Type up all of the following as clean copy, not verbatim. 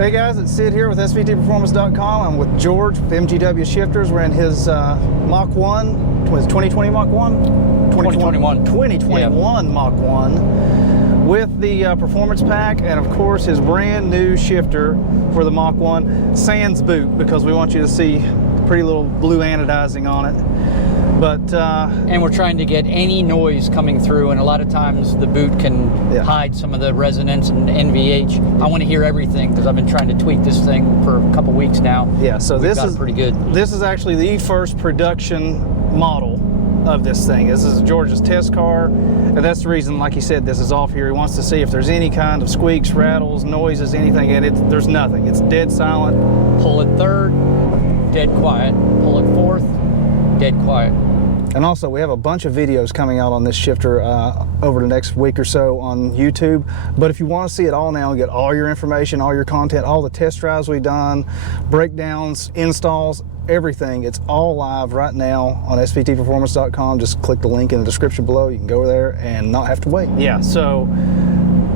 Hey guys, it's Sid here with SVTperformance.com. I'm with George with MGW Shifters. We're in his Mach 1, was it 2020 Mach 1? 2021. 2021 yeah. Mach 1 with the performance pack and of course his brand new shifter for the Mach 1, sans boot, because we want you to see the pretty little blue anodizing on it. But and we're trying to get any noise coming through, and a lot of times the boot can hide some of the resonance and NVH. I want to hear everything because I've been trying to tweak this thing for a couple weeks now. Yeah, so this is pretty good. This is actually the first production model of this thing. This is George's test car, and that's the reason, like he said, this is off here. He wants to see if there's any kind of squeaks, rattles, noises, anything, and there's nothing. It's dead silent. Pull it third, dead quiet. Pull it fourth, dead quiet. And also, we have a bunch of videos coming out on this shifter over the next week or so on YouTube. But if you want to see it all now, get all your information, all your content, all the test drives we've done, breakdowns, installs, everything, it's all live right now on SVTperformance.com. Just click the link in the description below. You can go there and not have to wait. Yeah, so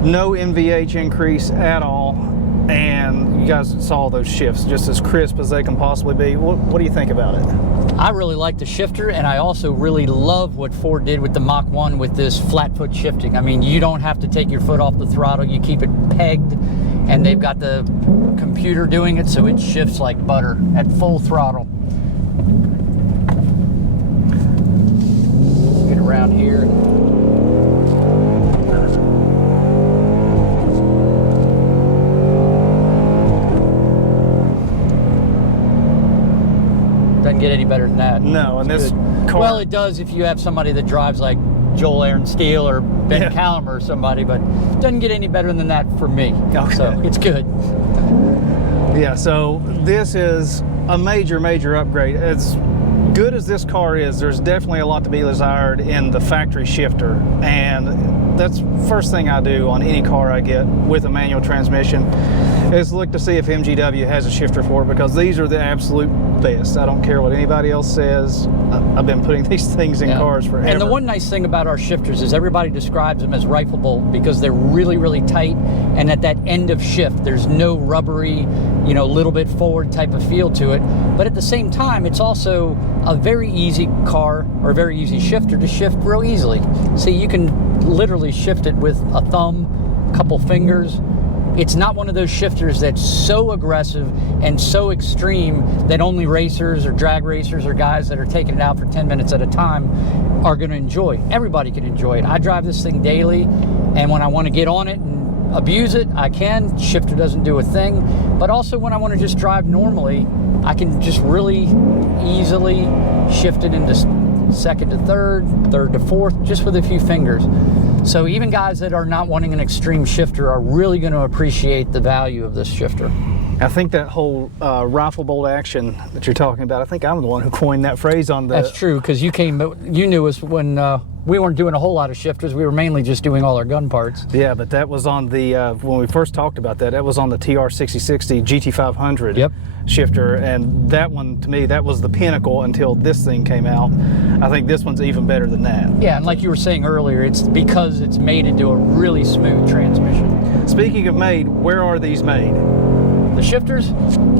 no NVH increase at all. And you guys saw those shifts just as crisp as they can possibly be. What do you think about it? I really like the shifter, and I also really love what Ford did with the Mach 1 with this flat foot shifting. I mean, you don't have to take your foot off the throttle. You keep it pegged, and they've got the computer doing it, so it shifts like butter at full throttle. Get around here. Doesn't get any better than that. No, and this car... Well, it does if you have somebody that drives like Joel Aaron Steele or Ben Callum or somebody, but it doesn't get any better than that for me. Okay. So it's good. Yeah, so this is a major, major upgrade. As good as this car is, there's definitely a lot to be desired in the factory shifter. And that's the first thing I do on any car I get with a manual transmission is look to see if MGW has a shifter for it, because these are the absolute best. I don't care what anybody else says. I've been putting these things in cars forever. And the one nice thing about our shifters is everybody describes them as rifleable because they're really, really tight, and at that end of shift there's no rubbery, you know, little bit forward type of feel to it. But at the same time, it's also a very easy car, or a very easy shifter to shift real easily. See, you can literally shift it with a thumb, a couple fingers. It's not one of those shifters that's so aggressive and so extreme that only racers or drag racers or guys that are taking it out for 10 minutes at a time are going to enjoy. Everybody can enjoy it. I drive this thing daily, and when I want to get on it and abuse it, I can. Shifter doesn't do a thing. But also when I want to just drive normally, I can just really easily shift it into second to third, third to fourth, just with a few fingers. So even guys that are not wanting an extreme shifter are really going to appreciate the value of this shifter. I think that whole rifle bolt action that you're talking about, I think I'm the one who coined that phrase on the... That's true, because you knew us when we weren't doing a whole lot of shifters. We were mainly just doing all our gun parts. Yeah, but that was on the, when we first talked about that, that was on the TR-3060 GT500 shifter, and that one, to me, that was the pinnacle until this thing came out. I think this one's even better than that. Yeah, and like you were saying earlier, it's because it's made into a really smooth transmission. Speaking of made, where are these made? The shifters,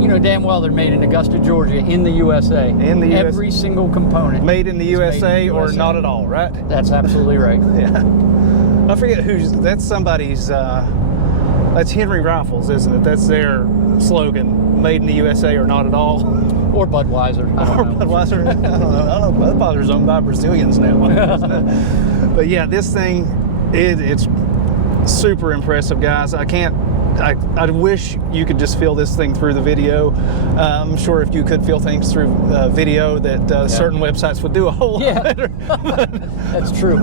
you know damn well they're made in Augusta, Georgia, in the USA. In the USA. Every single component. Made in the USA or not at all, right? That's absolutely right. Yeah. I forget who's, that's somebody's, that's Henry Rifles, isn't it? That's their slogan, made in the USA or not at all. Or Budweiser. Or Budweiser. I don't know. Budweiser's owned by Brazilians now, isn't it? But yeah, this thing, it's super impressive, guys. I wish you could just feel this thing through the video. I'm sure if you could feel things through video that certain websites would do a whole lot better. That's true.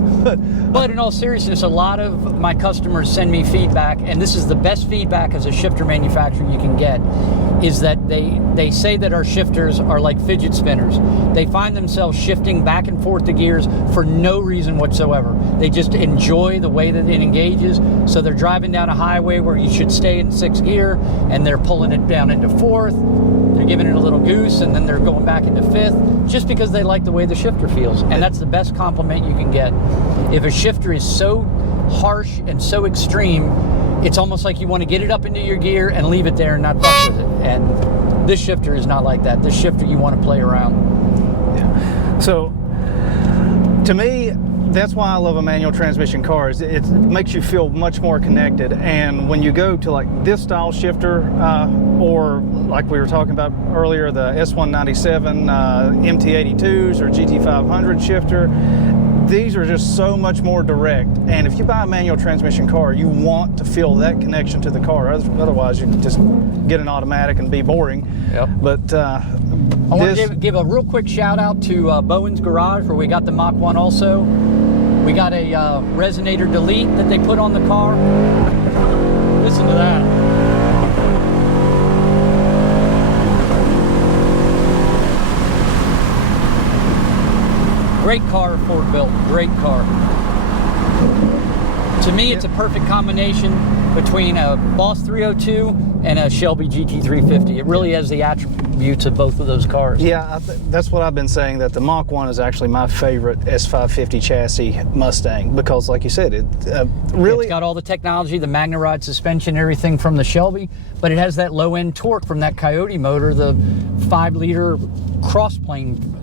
But in all seriousness, a lot of my customers send me feedback, and this is the best feedback as a shifter manufacturer you can get, is that they say that our shifters are like fidget spinners. They find themselves shifting back and forth the gears for no reason whatsoever. They just enjoy the way that it engages. So they're driving down a highway where you should stay in 6th gear, and they're pulling it down into 4th. They're giving it a little goose, and then they're going back into 5th, just because they like the way the shifter feels. And that's the best compliment you can get. If a shifter is so harsh and so extreme, it's almost like you want to get it up into your gear and leave it there and not fuss with it. And this shifter is not like that. This shifter, you want to play around. Yeah. So, to me, that's why I love a manual transmission car. It makes you feel much more connected. And when you go to like this style shifter, or like we were talking about earlier, the S197 MT82s or GT500 shifter, these are just so much more direct. And if you buy a manual transmission car, you want to feel that connection to the car. Otherwise, you can just get an automatic and be boring. Yep. But I want to give a real quick shout out to Bowen's Garage, where we got the Mach 1 also. We got a resonator delete that they put on the car. Listen to that. Great car, Ford built, great car. To me, it's a perfect combination between a Boss 302 and a Shelby GT350. It really has the attributes of both of those cars. Yeah, that's what I've been saying, that the Mach 1 is actually my favorite S550 chassis Mustang, because like you said, it really... It's got all the technology, the Magnaride suspension, everything from the Shelby, but it has that low-end torque from that Coyote motor, the 5-liter cross-plane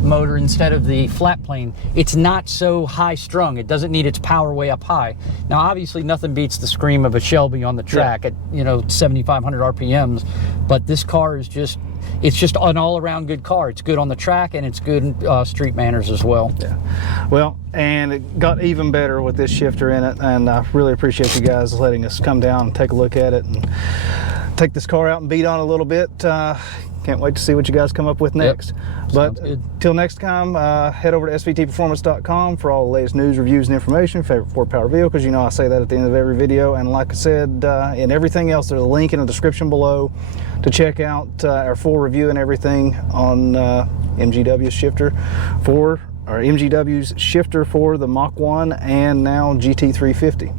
motor instead of the flat plane. It's not so high strung. It doesn't need its power way up high. Now obviously nothing beats the scream of a Shelby on the track at 7,500 RPMs, but this car is just an all-around good car. It's good on the track and it's good street manners as well. Yeah. Well, and it got even better with this shifter in it, and I really appreciate you guys letting us come down and take a look at it and take this car out and beat on a little bit. Can't wait to see what you guys come up with next. Yep. But till next time, head over to svtperformance.com for all the latest news, reviews, and information. Favorite Ford Power vehicles. You know I say that at the end of every video. And like I said, in everything else, there's a link in the description below to check out our full review and everything on MGW's shifter MGW's shifter for the Mach 1 and now GT350.